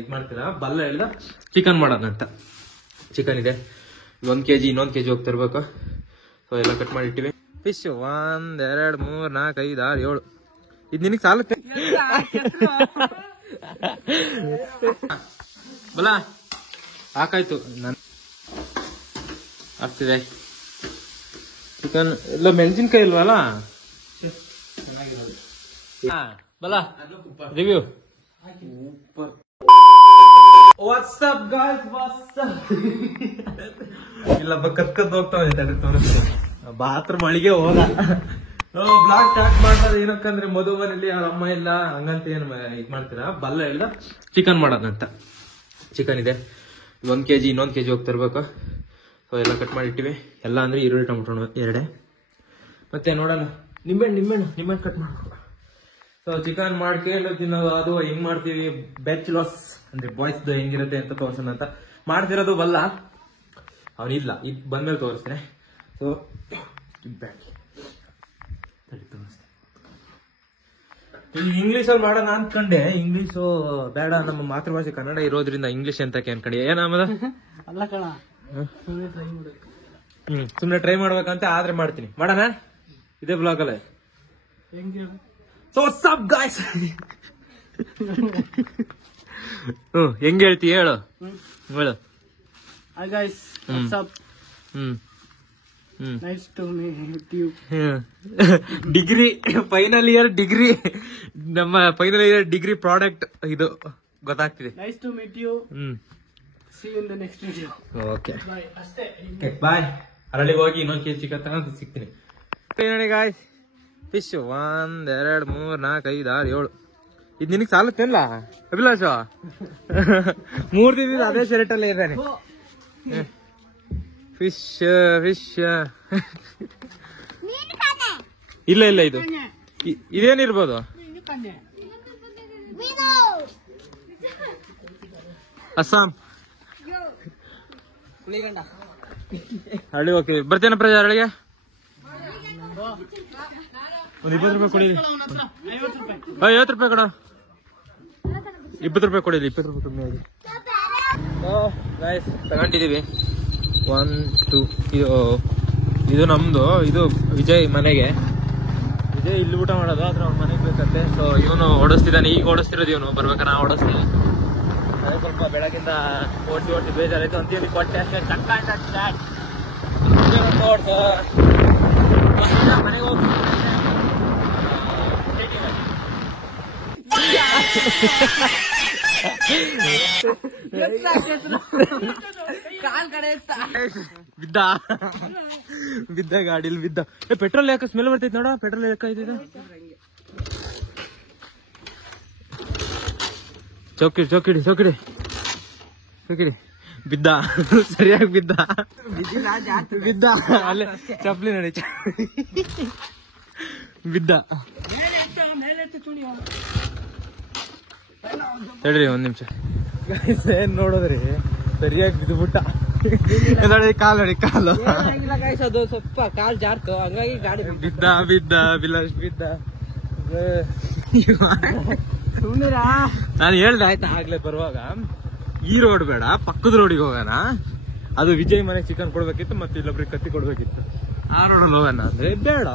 ಇದ್ ಮಾಡ್ತೀರಾ ಬಲ್ಲ ಹೇಳ್ದ ಚಿಕನ್ ಮಾಡೋಣ ಅಂತ. ಚಿಕನ್ ಇದೆ 1 kg, ಇನ್ನೊಂದು kg ಹೋಗ್ತಿರ್ಬೇಕು. ಸೊ ಎಲ್ಲ ಕಟ್ ಮಾಡಿಟ್ಟಿವಿ. ಫಿಶ್ 1 2 3 4 5 6 7 ಇದು ನಿನಗೆ ಸಾಲುತ್ತೆ ಬಲ ಹಾಕಾಯ್ತು. ನಾನು ಆಗ್ತಿದೆ ಚಿಕನ್. ಎಲ್ಲ ಮೆಣಸಿನ್ಕಾಯಿ ಇಲ್ವಲ್ಲ ಬಲ ರಿವ್ಯೂ. ವಾಟ್ಸಪ್ ಗಾಯ್ಸ್ ವಾಟ್ಸಪ್ ಇಲ್ಲ ಕತ್ಕದ್ ಹೋಗ್ತಾವೆ ತೋರಿಸ್ತೀನಿ. ಬಾತ್ರೂಮ್ ಅಳಿಗೆ ಹೋದ ಬ್ಲಾಗ್ ಸ್ಟಾರ್ಟ್ ಮಾಡ್ತಾರೆ. ಏನಕ್ಕಂದ್ರೆ ಮದುವೆ ಮನೇಲಿ ಅವ್ರ ಅಮ್ಮ ಇಲ್ಲ ಹಂಗಂತ ಏನ್ ಇದ್ ಮಾಡ್ತೀರಾ ಬಲ್ಲ ಹೇಳ್ದ ಚಿಕನ್ ಮಾಡೋಣ ಅಂತ. ಚಿಕನ್ ಇದೆ 1 kg, ಇನ್ನೊಂದು kg ಹೋಗ್ತಿರ್ಬೇಕು. ಸೊ ಎಲ್ಲ ಕಟ್ ಮಾಡಿಟ್ಟಿವಿ. ಎಲ್ಲ ಅಂದ್ರೆ ಈರುಳ್ಳಿ ಟೊಮೊಟೊ 2 ಮತ್ತೆ ನೋಡೋಣ ನಿಂಬೆಹಣ್ಣು ಕಟ್ ಮಾಡ್ಬೇಕು. ಸೊ ಚಿಕನ್ ಮಾಡ್ಕೊಂಡು ತಿನ್ನೋದು ಅದು ಹೆಂಗ್ ಮಾಡ್ತೀವಿ ಬ್ಯಾಚುಲರ್ಸ್ ಅಂದ್ರೆ ಬಾಯ್ಸ್ ಹೆಂಗಿರುತ್ತೆ ಅಂತ ತೋರ್ಸೋಣ ಅಂತ ಮಾಡ್ತಿರೋದು ಬಲ್ಲ. ಅವನಿಲ್ಲ, ಈಗ ಬಂದ್ಮೇಲೆ ತೋರಿಸ್ತೇನೆ. ಸೊ ಇಂಗ್ಲಿಷ್ ಅಲ್ಲಿ ಮಾಡೋಣ ಅನ್ಕೊಂಡೆ. ಇಂಗ್ಲಿಷು ಬೇಡ, ನಮ್ಮ ಮಾತೃಭಾಷೆ ಕನ್ನಡ ಇರೋದ್ರಿಂದ ಇಂಗ್ಲಿಷ್ ಅಂತ ಅನ್ಕೊಂಡೆ. ಏನಮ್ಮದ ಅಲ್ಲ ಕಣ, ಸುಮ್ನೆ ಟ್ರೈ ಮಾಡ್ಬೇಕಂತ ಆದ್ರೆ ಮಾಡ್ತೀನಿ. ಮಾಡೋಣ ಇದೇ ಬ್ಲಾಗ್ ಅಲ್ಲ. ಸೊ ವಾಟ್ಸಪ್ ಗಾಯ್ಸ್ ಹೆಂಗ್ ಹೇಳ್ತಿ ಹೇಳು ಹೇಳು. guys, what's up? Nice to meet you. Degree final year degree, ನಮ್ಮ ಫೈನಲ್ ಇಯರ್ ಡಿಗ್ರಿ ಪ್ರಾಡಕ್ಟ್ ಇದು ಗೊತ್ತಾಗ್ತಿದೆ. Nice to meet you. See you in the next video. Okay bye. ಅರಳಿಗೆ ಹೋಗಿ ಇನ್ನೊಂದು kg ಚಿಕನ್ ತಗೊಂಡು ಸಿಗ್ತೀನಿ. ನೋಡಿ ಗಾಯ್ಸ್, ಫಿಶ್ 1 2 3 4 5 6 7 ಇದು ನಿನಗೆ ಸಾಲುತ್ತೇನಲ್ಲ ಅಭಿಲಾಷ? 3 ದಿನ ಅದೇ ಶರ್ಟ್ ಅಲ್ಲೇ ಇದ್ದಾನೆ. ಫಿಶ್ ಇಲ್ಲ ಇದು ಇದೇನಿರ್ಬೋದು? ಅಸ್ಸಾಂ ಹಳ್ಳಿ ಹೋಗ್ತೀವಿ. ಬರ್ತೇನೆ ಪ್ರಜಾ ಹಳ್ಳಿಗೆ. ಒಂದು 20 ರೂಪಾಯಿ ಕೊಡಿ. 50 ರೂಪಾಯಿ ಕೊಡ. 20 ರೂಪಾಯಿ ಕೊಡಿ. 20 ರೂಪಾಯಿ ಕಮ್ಮಿ ಆಗಿ ತಗೊಂಡಿದೀವಿ. 1 2 ಇದು ನಮ್ದು. ಇದು ವಿಜಯ್ ಮನೆಗೆ. ವಿಜಯ್ ಇಲ್ಲಿ ಊಟ ಮಾಡೋದು, ಆದ್ರೆ ಅವ್ರ ಮನೆಗೆ ಬೇಕಂತೆ. ಸೊ ಇವನು ಓಡಿಸ್ತಿದ್ದಾನೆ. ಈಗ ಓಡಿಸ್ತಿರೋದು ಇವನು. ಬರ್ಬೇಕಾ ನಾ ಓಡಿಸ್ತೀನಿ. ಅದೇ ಸ್ವಲ್ಪ ಬೆಳಗಿಂದ ಓಡಿಸಿ ಬೇಜಾರಾಯ್ತು ಅಂತ ಕೊಟ್ಟೆ ಅಷ್ಟೇ. ನೋಡ್ಸು ಮನೆಗೆ ಹೋಗಿ ಬಿದ್ದ ಗಾಡಿಲಿ ಬಿದ್ದ. ಪೆಟ್ರೋಲ್ ಯಾಕೆ ಸ್ಮೆಲ್ ಬರ್ತೈತಿ ನೋಡ? ಪೆಟ್ರೋಲ್ ಯಾಕೈತಿದೆ? ಚೌಕಿಡಿ ಬಿದ್ದ. ಸರಿಯಾಗಿ ಬಿದ್ದ ಅಲ್ಲೇ ಚಪ್ಲಿ ನೋಡಿ ಬಿದ್ದ. ಹೇಳ್ರಿ 1 ನಿಮಿಷ. ಏನ್ ನೋಡೋದ್ರಿ, ಸರಿಯಾಗಿ ಬಿದ್ದುಬಿಟ್ಟ. ಕಾಲು ಅದು ಸ್ವಲ್ಪ ಕಾಲ್ ಜಾರ್ತು, ಹಂಗಾಗಿ ಗಾಡಿ ಬಿದ್ದ ಬಿಲಾಶ್ ಬಿದ್ದ. ನಾನು ಹೇಳ್ದೆ ಆಯ್ತಾ ಆಗ್ಲೇ ಬರುವಾಗ, ಈ ರೋಡ್ ಬೇಡ ಪಕ್ಕದ ರೋಡಿಗೆ ಹೋಗೋಣ. ಅದು ವಿಜಯ್ ಮನೆಗೆ ಚಿಕನ್ ಕೊಡ್ಬೇಕಿತ್ತು, ಮತ್ತೆ ಇಲ್ಲೊಬ್ರಿಗೆ ಕತ್ತಿ ಕೊಡ್ಬೇಕಿತ್ತು. ಆ ರೋಡಲ್ಲಿ ಹೋಗೋಣ ಅಂದ್ರೆ ಬೇಡ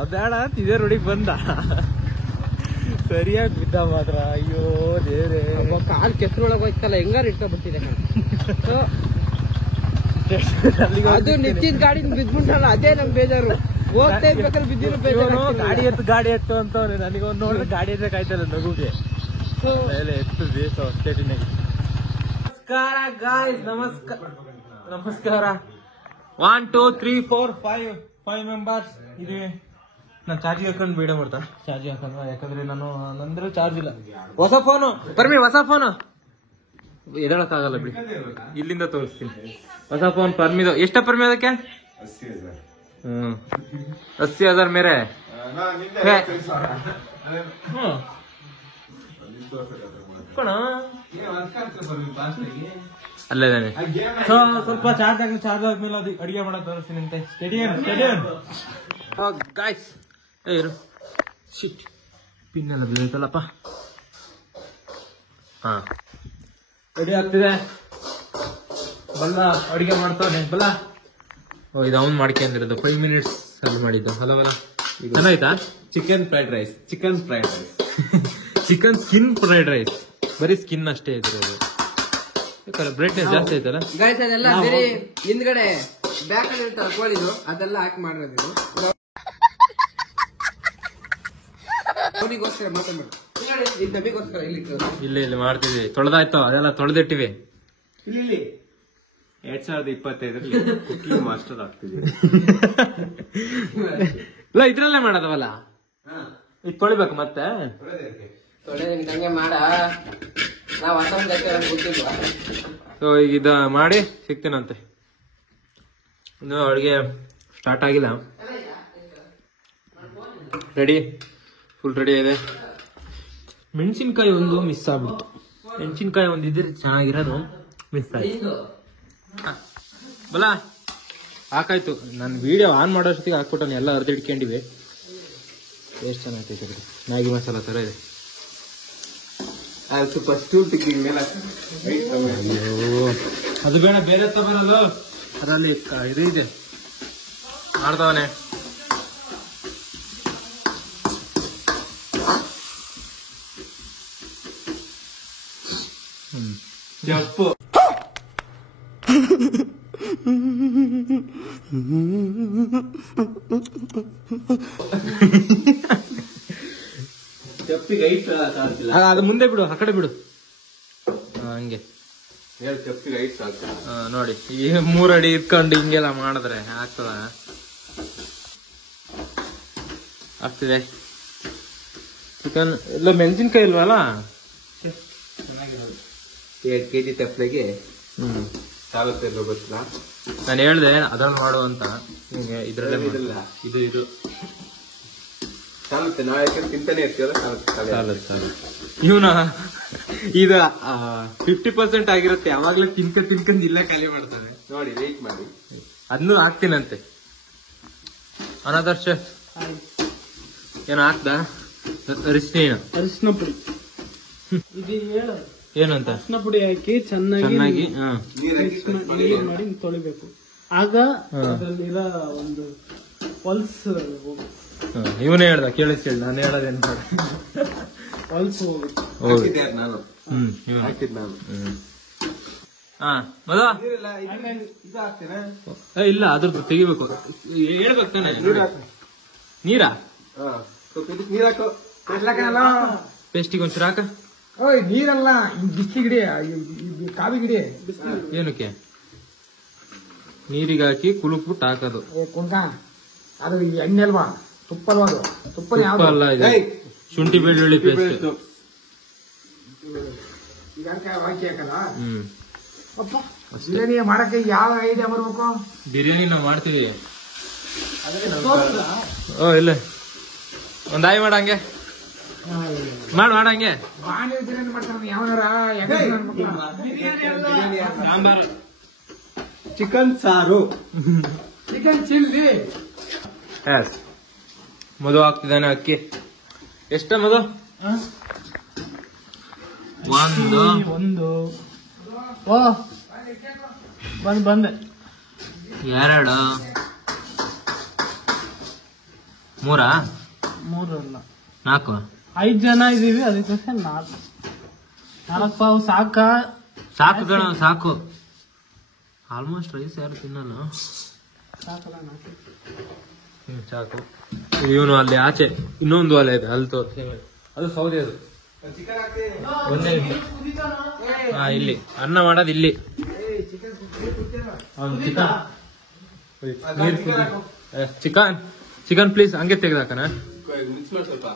ಅಂತ ಇದೇ ರೋಡಿಗೆ ಬಂದ. ಸರಿಯಾಗಿ ಬಿದ್ದ ಮಾತ್ರ. ಅಯ್ಯೋ ದೇವ್ರೆ, ಕಾಲ್ ಕೆಸರೊಳಗೆ ಹೋಯ್ತಲ್ಲ, ಹೆಂಗಾರ ಇಟ್ಕೊಂಡ್ಬಿಟ್ಟಿದೆ. ಅದು ನಿಶ್ಚಿತ ಗಾಡಿ ಬಿದ್ಬಿಟ್ಟಲ್ಲ, ಅದೇ ನಮ್ ಬೇಜಾರು. ಹೋಗ್ತಾ ಇರ್ಬೇಕಾದ್ರೆ ಬಿದ್ದಿರೋ ಬೇಜಾರು. ಗಾಡಿ ಎತ್ತು ಅಂತ ನನಗೊಂದು ನೋಡಿದ್ರೆ ಗಾಡಿ ಎತ್ತಕಾಯ್ತಲ್ಲ ನಗುಗೆ. ಮೇಲೆ ಎತ್ತು ಬೇಸ ಸ್ಟೇಟಿನಾಗ. ನಮಸ್ಕಾರ ಗಾಯ್ಸ್, ನಮಸ್ಕಾರ. 1 2 3 4 5 ಮೆಂಬರ್ಸ್ ಇದೀವಿ. ನಾನು ಚಾರ್ಜಿಗೆ ಹಾಕೊಂಡು ಬೇಡ ಬರ್ತಾ ಚಾರ್ಜ್ ಹಾಕಂದ್ರ, ಯಾಕಂದ್ರೆ ನಂದ್ರೆ ಚಾರ್ಜ್ ಇಲ್ಲ. ಹೊಸ ಫೋನು ಹೊಸ ಫೋನು ಎದಳಕ್ಕಾಗಲ್ಲ ಬಿಡಿ, ಇಲ್ಲಿಂದ ತೋರಿಸ್ತೀನಿ. ಹೊಸ ಫೋನ್ ಪರ್ಮಿದು. ಎಷ್ಟ ಪರ್ಮಿ ಅದಕ್ಕೆ? 80,000 ಮೇರೆ. ಅಲ್ಲೇ ಸ್ವಲ್ಪ ಚಾರ್ಜ್ ಆದ್ಮೇಲೆ ಅದು ಅಡಿಗೆ ಮಾಡಕ್ ತೋರಿಸ್ತೀನಿ ಅಂತ. ಗಾಯ್ಸ್ ಇರು, ಶಿಟ್ ಪಿನ್ ಎಲ್ಲ ಬೀಳ್ತಲ್ಲಪ್ಪ. ಹಾ ರೆಡಿ ಆಗ್ತಿದೆ. ಬಲ್ಲ ಅಡಿಗೆ ಮಾಡ್ತಾನೆ ಬಲ್ಲ. ಇದು ಅವ್ನು ಮಾಡ್ಕೊಂಡಿರೋದು 5 minutes ಅಲ್ಲಿ ಮಾಡಿದ್ದು. ಹಲವಲ್ಲ ಚೆನ್ನಾಯ್ತಾ? Chicken fried rice. Chicken skin fried rice. ಬರೀ ಸ್ಕಿನ್ ಅಷ್ಟೇ ಇದ್ರದು. ಬ್ರೈಟ್ನೆಸ್ ಜಾಸ್ತಿ ಐತಲ್ಲ ಗೈಸ್. ಅದೆಲ್ಲ ಬೇರೆ ಹಿಂದ್ಗಡೆ ಬ್ಯಾಕ್ ಅಲ್ಲಿ ಇರ್ತಾವ ಕೋಳಿದು, ಅದೆಲ್ಲ ಹಾಕಿ ಮಾಡಿರೋದು. ಅವನಿಗೋಸ್ಕರ ಮಾತಾಡ್ಬೇಡ, ಈ ಡಬ್ಬಿಗೋಸ್ಕರ ಇಲ್ಲಿ ಮಾಡ್ತಿದ್ವಿ. ತೊಳೆದಾಯ್ತು, ಅದೆಲ್ಲ ತೊಳೆದಿಟ್ಟಿವಿ. ಇಲ್ಲಿ 2025ರಲ್ಲಿ ಕುಕಿಂಗ್ ಮಾಸ್ಟರ್ ಆಗ್ತಿದ್ದೀವಿ. ಇಲ್ಲ ಇದ್ರಲ್ಲೇ ಮಾಡೋದವಲ್ಲ, ಈಗ ತೊಳಿಬೇಕು ಮತ್ತೆ. ಹಂಗೆ ಮಾಡ, ನಾವ್ ಗೊತ್ತಿಲ್ವಾ? ಸೊ ಈಗ ಇದ ಮಾಡಿ ಸಿಗ್ತೀನಂತೆ. ಇನ್ನು ಅಡುಗೆ ಸ್ಟಾರ್ಟ್ ಆಗಿಲ್ಲ. ರೆಡಿ, ಫುಲ್ ರೆಡಿ ಇದೆ. ಮೆಣಸಿನ್ಕಾಯಿ ಒಂದು ಮಿಸ್ ಆಗ್ಬಿಡ್ತು. ಮೆಣಸಿನ್ಕಾಯಿ ಒಂದು ಇದ್ರೆ ಚೆನ್ನಾಗಿರೋದು, ಮಿಸ್ ಆಯ್ತು. ಬಲ ಹಾಕಾಯ್ತು. ನಾನು ವಿಡಿಯೋ ಆನ್ ಮಾಡೋಷ್ಟೊತ್ತಿಗೆ ಹಾಕ್ಬಿಟ್ಟು ಎಲ್ಲ ಅರ್ದಿಡ್ಕೊಂಡಿವಿ. ಎಷ್ಟು ಚೆನ್ನಾಗೈತೆ ಮ್ಯಾಗಿ ಮಸಾಲ ಥರ ಇದೆ. ಫಸ್ಟ್ ಟಿಕ್ಕಿಂಗ್ ಮೇಲೆ ಅಯ್ಯೋ ಅದು ಬೇಡ, ಬೇರೆ ತಗೊಳಲ್ಲ. ಅದರಲ್ಲಿ ಇದು ಇದೆ, ಮಾಡ್ದವನೆ. ಜಪ್ಪು ಚಪ್ಪಿಗೆ ಐಟ್ ಸಾಕ್ತಿಲ್ಲ. ಅದು ಮುಂದೆ ಬಿಡು, ಆ ಕಡೆ ಬಿಡು. ಹಂಗೆ ಚಪ್ಪಿಗೆ ಐಟ್ ಸಾಕ್ತಿಲ್ಲ. ನೋಡಿ, ಈ 3 ಅಡಿ ಇಟ್ಕೊಂಡು ಹಿಂಗೆಲ್ಲ ಮಾಡಿದ್ರೆ ಆಗ್ತದ? ಆಗ್ತಿದೆ. ಚಿಕನ್ ಎಲ್ಲ ಮೆಣಸಿನ್ಕಾಯಿ ಇಲ್ವಲ್ಲ? 2 kg ತಪ್ಪಲೆಗೆ ಸಾಲುತ್ತೆ ಗೊತ್ತಿಲ್ಲ. ನಾನು ಹೇಳ್ದೆ ಅದನ್ನು ಮಾಡು ಅಂತ. ಇದ್ರಲ್ಲೇ ಇದು ಸಾಲುತ್ತೆ. ನಾವು ಯಾಕಂದ್ರೆ ತಿಂತಾನೆ ಇರ್ತೀವಲ್ಲ, ಸಾಲುತ್ತೆ. ಇವನ ಇದು 50% ಆಗಿರುತ್ತೆ. ಯಾವಾಗ್ಲೂ ತಿನ್ಕೊಂಡ್ ಇಲ್ಲ ಖಾಲಿ ಮಾಡ್ತಾನೆ. ನೋಡಿ, ವೇಟ್ ಮಾಡಿ, ಅದನ್ನು ಹಾಕ್ತೀನಂತೆ. ಅನಾದರ್ಶ ಏನು ಹಾಕ್ದ? ಅರಿಶಿನ ಪುಡಿ ಇದು ಹೇಳ ಏನಂತ? ಅರಿಶಿನ ಪುಡಿ ಹಾಕಿ ಚೆನ್ನಾಗಿ ನೀರು ಮಾಡಿ ತೊಳಿಬೇಕು. ಆಗ ಅದರಲ್ಲಿರೋ ಒಂದು ಪಲ್ಸ್ ಇವನೇ ಹೇಳ್ದ, ಕೇಳಿಸ್ಕೇಳಿ. ನಾನು ಹೇಳೋದೇನು ಪಲ್ಸ್ ಹೋಗುತ್ತೆ. ಹಾಕಿದ್ದೆ ನಾನು. ಹಾಕಿದ್ ನಾನು. ಮದ ಇದು ಹಾಕ್ತೇನೆ. ಇಲ್ಲ, ಅದ್ರದ್ದು ತೆಗಿಬೇಕು. ಹೇಳ್ಬೇಕು ತಾನೆ. ನೀರಾ? ನೀರ್ ಹಾಕು. ಪೇಸ್ಟಿಗೆ ಒಂಚೂರು ಹಾಕ. ಓಯ್ ನೀರಲ್ಲ, ಬಿಸಿ ಗಿಡಿ, ಕಾವಿ ಗಿಡಿ. ಏನಕ್ಕೆ? ನೀರಿಗೆ ಹಾಕಿ ಕುಲುಕ್ಬಿಟ್ಟು ಹಾಕೋದು. ಕುಂಕ ಅದು ಎಣ್ಣೆ ಅಲ್ವಾ, ತುಪ್ಪ ಅಲ್ವಾ? ಅದು ತುಪ್ಪ ಅಲ್ಲ, ಇದು ಶುಂಠಿ ಬೆಳ್ಳುಳ್ಳಿ ಪೇಸ್ಟ್. ಈಗ ಹಾಕಿ ಹಾಕಲ್ಲ. ಬಿರಿಯಾನಿ ಮಾಡಕ್ಕೆ ಯಾವ ಐಡಿಯಾ ಬರ್ಬೇಕು? ಬಿರಿಯಾನಿ ನಾವು ಮಾಡ್ತೀವಿ. ಇಲ್ಲ, ಒಂದ್ ಆಯ್ ಮಾಡಂಗೆ ಮಾಡಂಗೆ. ಬಾಣಿ ಬಿರಿಯಾನಿ ಮಾಡ್ತಾನೆ ಯಾವನಾರ. ಸಾಂಬಾರ್, ಚಿಕನ್ ಸಾರು, ಚಿಕನ್ ಚಿಲ್ಲಿ. ಮಧು ಹಾಕ್ತಿದ್ದಾನೆ ಅಕ್ಕಿ. ಎಷ್ಟ ಮಧು? ಒಂದು ಬಂದೆ 2 3 3 4 5 ಜನ ಇದೀವಿ, ಅದಕ್ಕೋಸ್ಕರ 4 ಪಾವು ಸಾಕು ಗಣ, ಸಾಕು. ಆಲ್ಮೋಸ್ಟ್ ರೈಸ್ ಯಾರು ತಿನ್ನಲ್ಲ. ಸಾಕು. ಇವನು ಅಲ್ಲಿ ಆಚೆ ಇನ್ನೊಂದು ಒಲೆ ಇದೆ, ಅಲ್ಲಿ ತೋರಿಸಿ. ಅದು ಸೌದೆ. ಅದು ಒಂದೇ ಇಲ್ಲಿ ಅನ್ನ ಮಾಡೋದು. ಇಲ್ಲಿ ಚಿಕನ್ ಪ್ಲೀಸ್ ಹಂಗೆ ತೆಗ್ದಾಕನ. ಮಿಕ್ಸ್ ಮಾಡಿ ಸ್ವಲ್ಪ.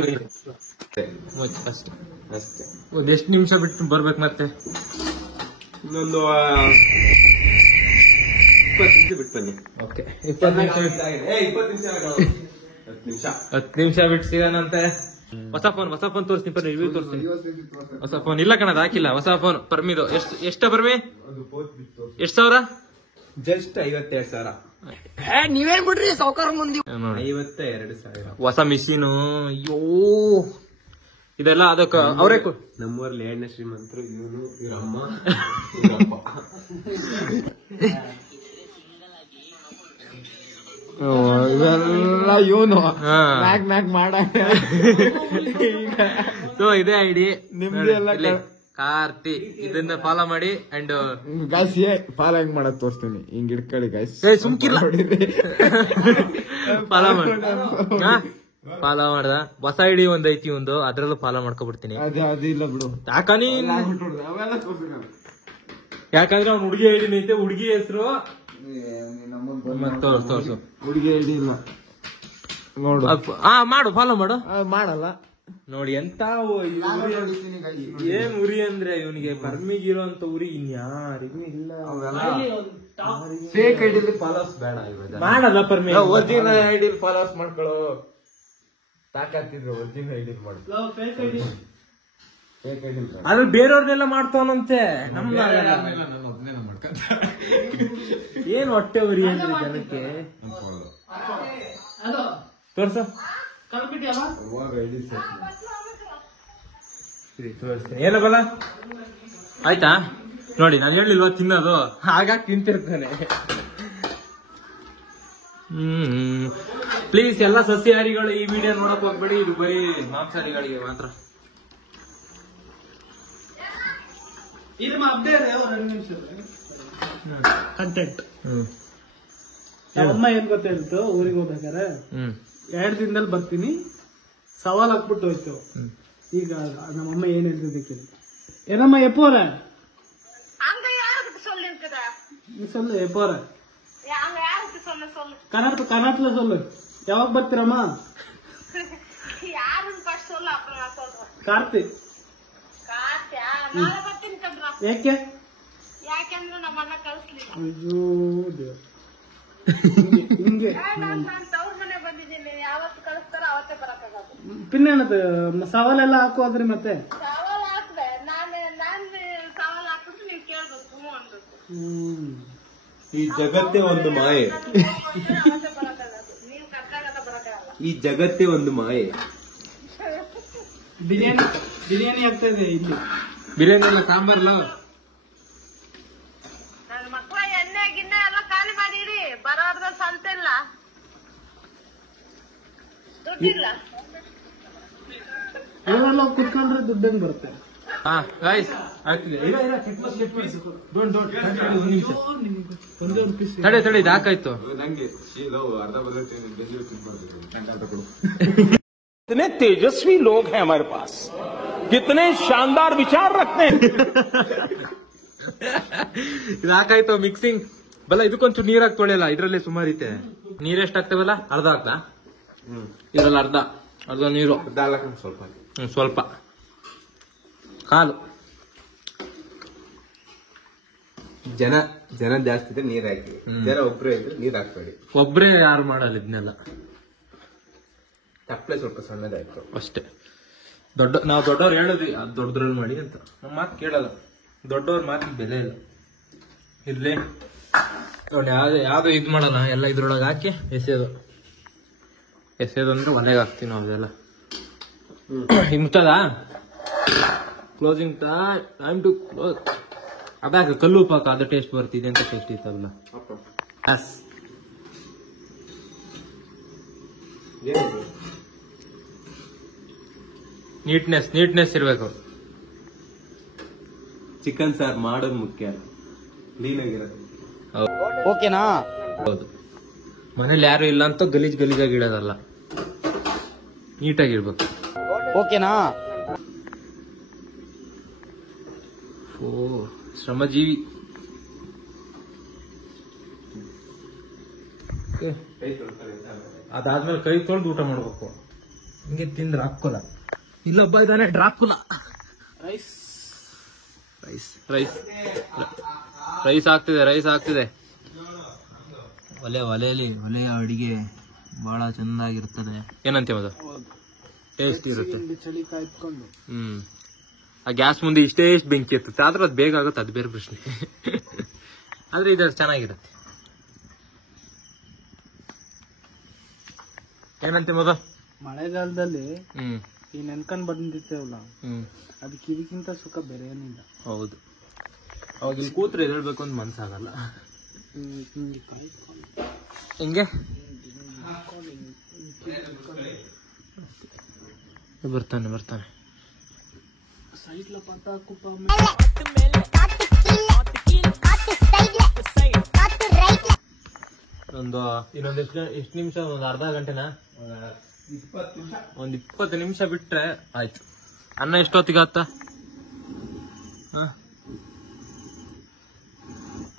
ಅಷ್ಟೇ ಅಷ್ಟೇ. ಒಂದ್ ಎಷ್ಟು ನಿಮಿಷ ಬಿಟ್ಟು ಬರ್ಬೇಕು ಮತ್ತೆ? ಇನ್ನೊಂದು 20 ನಿಮಿಷ ಬಿಟ್ಟು ಬನ್ನಿ. ಓಕೆ 20 ನಿಮಿಷ ಬಿಟ್ಟು 10 ನಿಮಿಷ ಬಿಟ್ಟು ಸಿಗೋಣಂತೆ. ಹೊಸ ಫೋನ್ ತೋರಿಸ್ತೀನಿ ಪರ್ಮಿ, ರಿವ್ಯೂ ತೋರಿಸ್ತೀನಿ. ಹೊಸ ಫೋನ್ ಇಲ್ಲ ಕಣದ್ ಹಾಕಿಲ್ಲ, ಹೊಸ ಫೋನ್ ಪರ್ಮಿದು. ಎಷ್ಟ ಪರ್ಮಿ? ಎಷ್ಟು ಸಾವಿರ? ಜಸ್ಟ್ 52,000. ನೀವೇನ್ ಬಿಡ್ರಿ ಸಾವುಕಾರ ಮುಂದೆ. 52,000 ಹೊಸ ಮಿಷಿನು. ಅಯ್ಯೋ ಇದೆಲ್ಲ ಅದಕ್ಕ ಅವರೇ ನಮ್ಮೂರಲ್ಲಿ 2ನೇ ಶ್ರೀಮಂತರು ಇವನು, ಇವರಮ್ಮ, ಇವೆಲ್ಲ ಇವನು ಮಾಡ ಸೊ ಇದೇ ಐಡಿ ನಿಮ್ದು ಎಲ್ಲ ಕಾರ್ತಿ. ಇದನ್ನ ಫಾಲೋ ಮಾಡಿ. ಅಂಡ್ ಗಾಯ್ಸ್ ಫಾಲೋ ಹೆಂಗ್ ಮಾಡೋದ್ ತೋರಿಸ್ತೀನಿ. ಹಿಂಗ್ ಇಡ್ಕೊಳ್ಳಿ ಗಾಯ್ಸ್. ಸುಮ್ಕಿಲ್ಲ, ಫಾಲೋ ಮಾಡಿ. ಫಾಲೋ ಮಾಡ್ದ ಹೊಸ ಐಡಿ ಒಂದ್ ಐತಿ, ಒಂದು ಅದ್ರಲ್ಲೂ ಫಾಲೋ ಮಾಡ್ಕೊಬಿಡ್ತೀನಿ. ಅದಿಲ್ಲ ಬಿಡು, ಯಾಕಂದ್ರೆ ಅವ್ನ ಹುಡುಗಿ ಐಡಿ ಐತೆ, ಹುಡುಗಿ ಹೆಸರು ತೋರ್ಸು. ಹುಡುಗಿ ಐಡಿ ಇಲ್ಲ ನೋಡು. ಮಾಡು, ಫಾಲೋ ಮಾಡು. ಮಾಡಲ್ಲ ನೋಡಿ ಎಂತ ಏನ್ ಉರಿ ಅಂದ್ರೆ ಇವನಿಗೆ ಪರ್ಮಿಗಿರೋಂತ ಉರಿ ಇನ್ಯಾರಿಗೂ ಇಲ್ಲ. ಫೇಕ್ ಐಡಿಲಿ ಫಾಲೋಸ್ ಬೇಡ. ಮಾಡಲ್ಲ ಪರ್ಮಿ, ಒರಿಜಿನಲ್ ಐಡಿ ಫಾಲೋಸ್ ಮಾಡ್ಕೊಳ್ಳೋ. ತಾಕತ್ತಿದ್ರು ಒರಿಜಿನಲ್ ಐಡಿ ಮಾಡು. ಫೇಕ್ ಐಡಿ ಅದು ಬೇರೆಯವ್ರನ್ನೆಲ್ಲ ಮಾಡ್ತಾವನಂತೆ, ನಮ್ಗ ಏನ್ ಹೊಟ್ಟೆ ಉರಿ ಅಂದ್ರೆ ಜನಕ್ಕೆ. ತೋರ್ಸ ಏನ ಬಲ ಆಯ್ತಾ? ನೋಡಿ ನಾನು ಹೇಳಿಲ್ವಾ ತಿನ್ನೋದು, ಹಾಗಾಗಿ ತಿಂತಿರ್ತಾನೆ. ಪ್ಲೀಸ್ ಎಲ್ಲ ಸಸ್ಯಾಹಾರಿಗಳು ಈ ವಿಡಿಯೋ ನೋಡಕ್ ಹೋಗ್ಬೇಡಿ, ಇದು ಬರೀ ಮಾಂಸಾಹಾರಿಗಳಿಗೆ ಮಾತ್ರ. ಕಂಟೆಂಟ್. ನಮ್ಮಮ್ಮ ಏನ್ ಗೊತ್ತಿತ್ತು, ಊರಿಗೆ ಹೋಗ್ಬೇಕಾರೆ 2 ದಿನದಲ್ಲಿ ಬರ್ತೀನಿ ಸವಾಲ್ ಹಾಕ್ಬಿಟ್ಟು ಹೋಯ್ತು. ಈಗ ನಮ್ಮಮ್ಮ ಏನ್ ಹೇಳ್ತಿದ್ದಕ್ಕೆ ಏನಮ್ಮ ಎಪ್ಪೋರ சொல்லு எப்போற கணத்துல சொல்லு. ಯಾವಾಗ ಬರ್ತೀರಮ್ಮ? ಕಾರ್ತಿ. ಯಾಕೆ? ಅಯ್ಯೋ ದೇವ್ರ, ಹಿಂಗೆ ಪಿನ್ನೇನದು ಸವಾಲೆಲ್ಲ ಹಾಕುವಾದ್ರಿ ಮತ್ತೆ. ಈ ಜಗತ್ತೇ ಒಂದು ಮಾಯೆ, ಈ ಜಗತ್ತೇ ಒಂದು ಮಾಯೆ. ಬಿರಿಯಾನಿ ಆಗ್ತದೆ ಇಲ್ಲಿ. ಬಿರಿಯಾನಿ ಎಲ್ಲ ಸಾಂಬಾರ್ಲ ಇವರೆಲ್ಲ ಕುತ್ಕೊಂಡ್ರೆ ದುಡ್ಡೇನ್ ಬರುತ್ತೆ. ತಡೆ ಇದು ಹಾಕಾಯ್ತು. कितने तेजस्वी लोग हैं हमारे पास, कितने शानदार विचार रखते हैं. ಇದು ಹಾಕಾಯ್ತು ಮಿಕ್ಸಿಂಗ್ ಬಲ್ಲ. ಇದಕ್ಕೊಂಚೂರು ನೀರಾಗಿ ತೊಳೆಯಲ್ಲ, ಇದ್ರಲ್ಲೇ ಸುಮಾರು ಐತೆ. ನೀರೆಷ್ಟು ಹಾಕ್ತೇವಲ್ಲ, ಅರ್ಧ ಹಾಕ್ತಾ ಇದ್ರಲ್ಲಿ, ಅರ್ಧ ನೀರು, ಸ್ವಲ್ಪ ಸ್ವಲ್ಪ ಕಾಲು. ಜನ ಜಾಸ್ತಿ ಇದ್ರೆ ನೀರ್ ಹಾಕಿ, ಜನ ಒಬ್ರು ಇದ್ರೆ ನೀರ್ ಹಾಕ್ಬೇಡಿ. ಒಬ್ರೇ ಯಾರು ಮಾಡಲ್ಲ ಇದನ್ನೆಲ್ಲ. ತಪ್ಪಲೆ ಸ್ವಲ್ಪ ಸಣ್ಣದಾಯ್ತು ಅಷ್ಟೇ. ನಾವು ದೊಡ್ಡವ್ರು ಹೇಳಿದ್ವಿ ಅದು ದೊಡ್ಡದ್ರಲ್ಲಿ ಮಾಡಿ ಅಂತ. ನಮ್ಮ ಮಾತು ಕೇಳಲ್ಲ, ದೊಡ್ಡವ್ರ ಮಾತಿಗೆ ಬೆಲೆ ಇಲ್ಲ. ಇರ್ಲಿ ನೋಡಿ, ಯಾವ್ದು ಇದ್ ಮಾಡಲ್ಲ, ಎಲ್ಲ ಇದ್ರೊಳಗೆ ಹಾಕಿ ಎಸೆಯೋದು ಅಂದ್ರೆ ಒಲೆಗೆ ಹಾಕ್ತೀವಿ ನಾವು ಅದೆಲ್ಲ. ಮುಚ್ಚದ ಕ್ಲೋಸಿಂಗ್ ಟೈಮ್ ಟು ಕ್ಲೋಸ್. ಅದಾಗ ಕಲ್ಲು ಉಪ್ಪಾಕ, ಅದು ಟೇಸ್ಟ್ ಬರ್ತಿದೆ ಅಂತ ಟೇಸ್ಟ್ ಇತ್ತಲ್ಲ. ನೀಟ್ನೆಸ್ ಇರ್ಬೇಕು. ಚಿಕನ್ ಸಾರ್ ಮಾಡೋದು ಮುಖ್ಯ, ಕ್ಲೀನ್ ಆಗಿರೋದು. ಓಕೆನಾ? ಹೌದು, ಮನೇಲಿ ಯಾರು ಇಲ್ಲ ಅಂತ ಗಲೀಜಾಗಿ ಇಡೋದಲ್ಲ, ನೀಟಾಗಿರ್ಬೇಕು. ಓಕೆನಾ? ಓ ಶ್ರಮಜೀವಿ. ಅದಾದ್ಮೇಲೆ ಕೈ ತೊಳೆದು ಊಟ ಮಾಡ್ಬೇಕು. ಹಿಂಗೆ ತಿಂದ್ರೆ ಹಾಕೋಲ್ಲ. ಇಲ್ಲೊಬ್ಬ ಇದ್ದಾನೆ ಡ್ರಾಕುಲ. ರೈಸ್ ರೈಸ್ ರೈಸ್ ಆಗ್ತಿದೆ. ಒಲೆಯ ಅಡಿಗೆ ಬಹಳ ಚೆನ್ನಾಗಿರ್ತದೆ. ಏನಂತೆ ಅದು ಟೇಸ್ಟ್ ಇರುತ್ತೆ. ಚಳಿ ಕಾಯ್ಕೊಂಡು ಆ ಗ್ಯಾಸ್ ಮುಂದೆ ಇಷ್ಟೇ ಬೆಂಕಿ ಇರ್ತದೆ, ಆದ್ರೆ ಅದು ಬೇಗ ಆಗುತ್ತೆ, ಅದು ಬೇರೆ ಪ್ರಶ್ನೆ. ಆದ್ರೆ ಇದು ಚೆನ್ನಾಗಿರುತ್ತೆ. ಏನಂತೆ ಮೊದಲು ಮಳೆಗಾಲದಲ್ಲಿ ಈ ನೆನ್ಕೊಂಡ್ ಬಂದಿರ್ತೇವಲ್ಲ, ಅದಕ್ಕೆ ಇದಕ್ಕಿಂತ ಸುಖ ಬೇರೆ ಏನಿಲ್ಲ. ಹೌದು, ಅವಾಗ ಇಲ್ಲಿ ಕೂತ್ರೆ ಎದ್ದೇಳ್ಬೇಕು ಅಂತ ಮನ್ಸಾಗಲ್ಲ. ಹಿಂಗೆ ಬರ್ತಾನೆ. ಇನ್ನೊಂದು ಎಷ್ಟು ನಿಮಿಷ, ಒಂದು ಅರ್ಧ ಗಂಟೆನಾ, ಒಂದು 20 ನಿಮಿಷ ಬಿಟ್ರೆ ಆಯ್ತು. ಅನ್ನ ಎಷ್ಟೊತ್ತಿಗೆ ಆತ?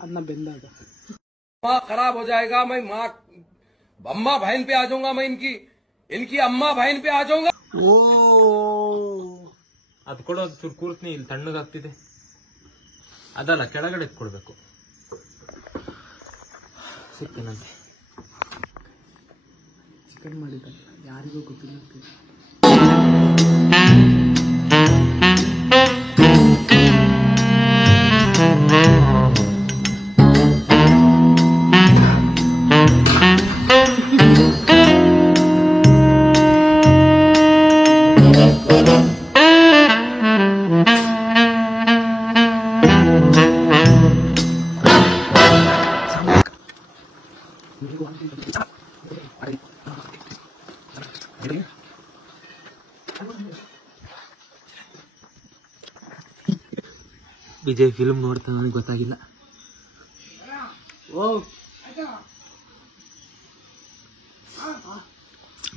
ಅನ್ನ ಬೆಂದಾಗ माँ खराब हो जाएगा, मैं माँ अम्मा बहन पे आ जाऊंगा, मैं इनकी अम्मा बहन पे आ जाऊंगा. ಅದು ಕೊಡೋದು ಚೂರು ಕೂರ್ತೀನಿ, ಇಲ್ಲಿ ತಣ್ಣಗಾಗ್ತಿದೆ. ಅದಲ್ಲ, ಕೆಳಗಡೆ ಕೊಡ್ಬೇಕು. ಸಿಗ್ತೇನಂತೆ. ಚಿಕನ್ ಮಾಡಿದ್ದಾರೆ, ಯಾರಿಗೂ ಗೊತ್ತಿಲ್ಲ. ವಿಜಯ್ ಫಿಲ್ಮ್ ನೋಡ್ತಾ ನನಗೆ ಗೊತ್ತಾಗಿಲ್ಲ.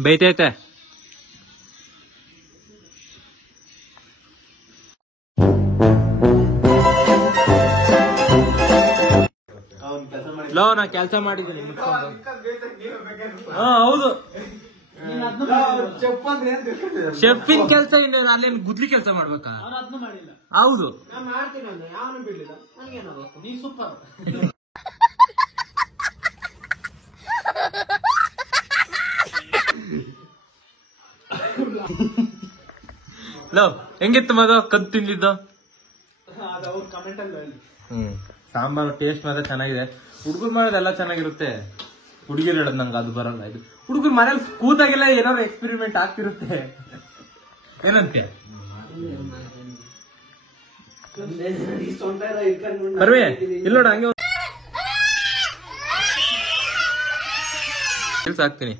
ಬೈತೈತೆ. ಲೋ, ನಾ ಕೆಲಸ ಮಾಡಿದ್ದೀನಿ. ಹೌದು, ಶೆಫಿನ್ ಕೆಲಸ ಇಲ್ಲ, ಅಲ್ಲೇನು ಗುದ್ಲಿ ಕೆಲಸ ಮಾಡ್ಬೇಕಾ? ಹೌದು, ನೀ ಸೂಪರ್. ಲೋ, ಹೆಂಗಿತ್ತು ಮದು ಕದ್ದು ತಿಂದಿದ್ದು? ಸಾಂಬಾರು ಟೇಸ್ಟ್ ಮಾತ್ರ ಚೆನ್ನಾಗಿದೆ. ಹುಡುಗರು ಮಾಡೋದೆಲ್ಲ ಚೆನ್ನಾಗಿರುತ್ತೆ, ಹುಡುಗಿರು ಹೇಳೋದು ನಂಗೆ ಅದು ಬರಲ್ಲ. ಇದು ಹುಡುಗರು ಮನೇಲಿ ಕೂತಾಗೆಲ್ಲ ಏನಾದ್ರು ಎಕ್ಸ್ಪೆರಿಮೆಂಟ್ ಆಗ್ತಿರುತ್ತೆ. ಏನಂತೆ ಬರ್ವಿ? ಇಲ್ಲ ನೋಡ, ಹಂಗೆ ಕೆಲ್ಸ ಹಾಕ್ತೀನಿ.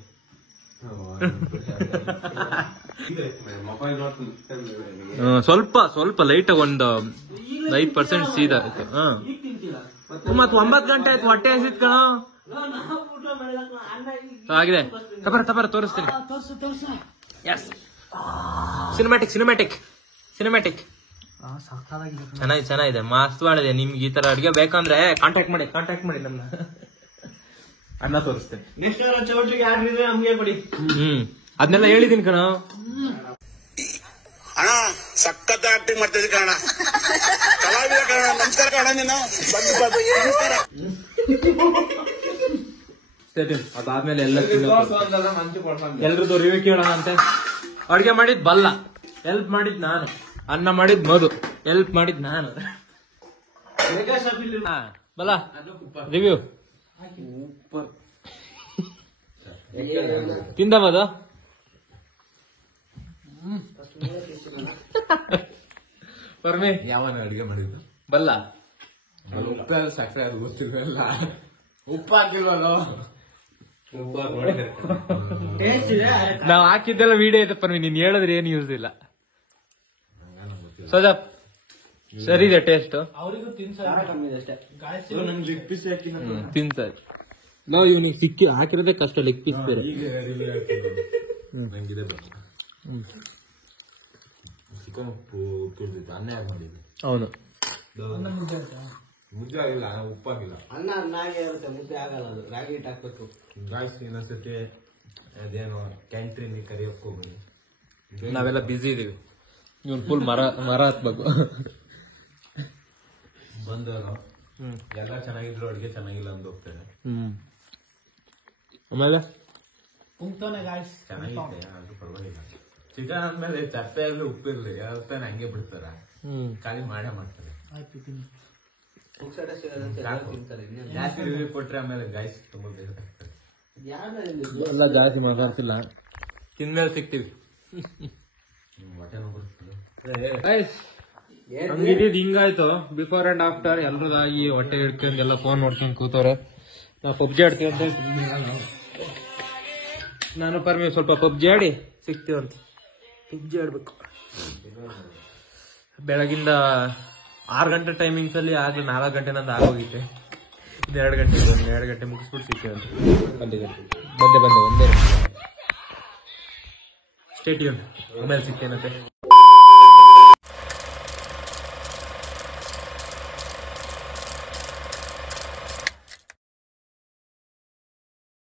ಸ್ವಲ್ಪ ಲೈಟ್ ಒಂದು 5% ಸೀದಾ ಆಯ್ತು. ಮತ್ 9 ಗಂಟೆ ಆಯ್ತು, ಹೊಟ್ಟೆ ಹಸಿತ್ ಕಣ. ಆಗಿದೆ, ತಬರ ತೋರಿಸ್ತೀನಿ. ಎಸ್, ಸಿನಿಮ್ಯಾಟಿಕ್ ಚೆನ್ನಾಗಿದೆ, ಮಸ್ತ್ ಮಾಡಿದೆ. ನಿಮ್ಗೆ ಈ ತರ ಅಡ್ಗೆ ಬೇಕಂದ್ರೆ ಕಾಂಟ್ಯಾಕ್ಟ್ ಮಾಡಿ ನಮ್ನ. ಅನ್ನ ತೋರಿಸ್ತೇನೆ. ಅದನ್ನೆಲ್ಲ ಹೇಳಿದೀನಿ ಕಣ. ಅಣ್ಣ ಸಖತ್ ಆಕ್ಟಿಂಗ್ ಮಾಡ್ತಿದ್ದೆ ಕಣ, ಕಲಾವಿದ ಕಣ. ನಮಸ್ಕಾರ ಕಣ, ನೀನು ಅದಾದ್ಮೇಲೆ ಎಲ್ರದ್ದು ರಿವ್ಯೂ ಕೇಳೋಣ ಅಂತೆ. ಅಡ್ಗೆ ಮಾಡಿದ್ ಬಲ್ಲ, ಹೆಲ್ಪ್ ಮಾಡಿದ್ ನಾನು. ಅನ್ನ ಮಾಡಿದ್ ಮಧು, ಹೆಲ್ಪ್ ಮಾಡಿದ್ ನಾನು. ಬಲ್ಲ ರಿವ್ಯೂ ತಿಂದ ಮಧು? ಪರ್ಮಿ ಯಾವನ ಅಡಿಗೆ ಮಾಡಿದ್ದು? ಬಲ್ಲ. ಉಪ್ಪ ಸಕ್ಕರೆ ಅದು ಗೊತ್ತಿಲ್ವಲ್ಲ, ಉಪ್ಪು ಹಾಕಿಲ್ವಲ್ಲ. ನಾವ್ ಹಾಕಿದ್ದೆಲ್ಲ ವಿಡಿಯೋ ಐತೆ ಪರ್ಮಿ, ನೀನ್ ಹೇಳಿದ್ರೆ ಏನು ಯೂಸ್ ಇಲ್ಲ. ಸೋಜಪ್ ಸರಿ ಇದೆ ಟೇಸ್ಟ್. ಅವರಿಗೂ ತಿಂತಾರೆ. ನಾವು ಇವನಿಗೆ ಸಿಕ್ಕಿ ಹಾಕಿರೋದೇ ಕಷ್ಟ, ಲೆಗ್ ಪೀಸ್ ಬೇರೆ. ಚಿಕನ್ ಉಪ್ಪು ತುಳಿದಿತ್ತು, ಅನ್ನ ಯಾರು ಮಾಡಿದ್ದು? ಹೌದು, ಮುದ್ದೆ ಆಗಿಲ್ಲ, ಉಪ್ಪಾಗಿಲ್ಲ. ಅನ್ನ ಅನ್ನಾಗೆ ಇರುತ್ತೆ, ಮುದ್ದೆ ಆಗಲ್ಲ. ಅದು ರಾಗಿ ಹಿಟ್ಟು ಹಾಕ್ಬೇಕು. ಗಾಯ್ಸ್ ಇನ್ನೊಂದ್ಸತಿ ಅದೇನೋ ಕ್ಯಾಂಟೀನ್ ಕರಿಯಕ್ಕೆ ಹೋಗ್ಬನ್ನಿ. ನಾವೆಲ್ಲ ಬಿಸಿ ಇದೀವಿ. ಇವ್ನು ಫುಲ್ ಮರ ಹತ್ಬೇಕು. ಬಂದವರು ಎಲ್ಲ ಚೆನ್ನಾಗಿದ್ರು ಅಡ್ಗೆ ಚೆನ್ನಾಗಿಲ್ಲ ಅಂತ ಹೋಗ್ತಾರೆ. ಆಮೇಲೆ ಉಂಟೋನೆ ಗಾಯ್ಸ್. ಚೆನ್ನಾಗಿದೆ ಅದು ಪರವಾಗಿಲ್ಲ. ಚಿಕನ್ ಅಂದ್ಮೇಲೆ ಚಪ್ಪೆ ಆದ್ರೆ ಉಪ್ಪಿರ್ಲಿ ಯಾವತ್ತಾನೆ ಹಂಗೆ ಬಿಡ್ತಾರ, ಖಾಲಿ ಮಾಡೇ ಮಾಡ್ತಾರೆ. ಆಯ್ತು ತಿನ್ನು. ಜಾಸ್ತಿ ರಿವ್ಯೂ ಕೊಟ್ರೆ ಆಮೇಲೆ ಗಾಯ್ಸ್ ತುಂಬಾ ಬೇಕಾಗ್ತದೆ. ಎಲ್ಲ ಜಾಸ್ತಿ ಮಾತಾಡ್ತಿಲ್ಲ, ತಿಂದ್ಮೇಲೆ ಸಿಗ್ತೀವಿ. ಹೊಟ್ಟೆ ನೋಡ್ಬಿಡ್ತದೆ. ಹಂಗಿದ್ದು ಹಿಂಗಾಯ್ತು ಬಿಫೋರ್ ಅಂಡ್ ಆಫ್ಟರ್. ಎಲ್ರದಾಗಿ ಹೊಟ್ಟೆ ಹಿಡ್ಕೊಂಡು ಎಲ್ಲ ಫೋನ್ ನೋಡ್ಕೊಂಡು ಕೂತವ್ರೆ. ನಾವು ಪಬ್ಜಿ ಆಡ್ತೀವಿ ಅಂತ ನಾನು ಪರ್ಮಿ ಸ್ವಲ್ಪ ಪಬ್ಜಿ ಆಡಿ ಸಿಗ್ತೀವಂತ. ಪಬ್ಜಿ ಆಡ್ಬೇಕು. ಬೆಳಗಿಂದ 6 ಗಂಟೆ ಟೈಮಿಂಗ್ಸ್ ಅಲ್ಲಿ ಆಗ್ಲಿ 4 ಗಂಟೆ ನಂದು ಆಗೋಗಿತ್ತೆ. 2 ಗಂಟೆ ಮುಗಿಸ್ಬಿಟ್ಟು ಸಿಗ್ತೀವಂತ. ಬಂದೆ ಒಂದೇ ಸ್ಟೇಟ್ಯೂನ್. ಆಮೇಲೆ ಸಿಗ್ತೇನಂತೆ.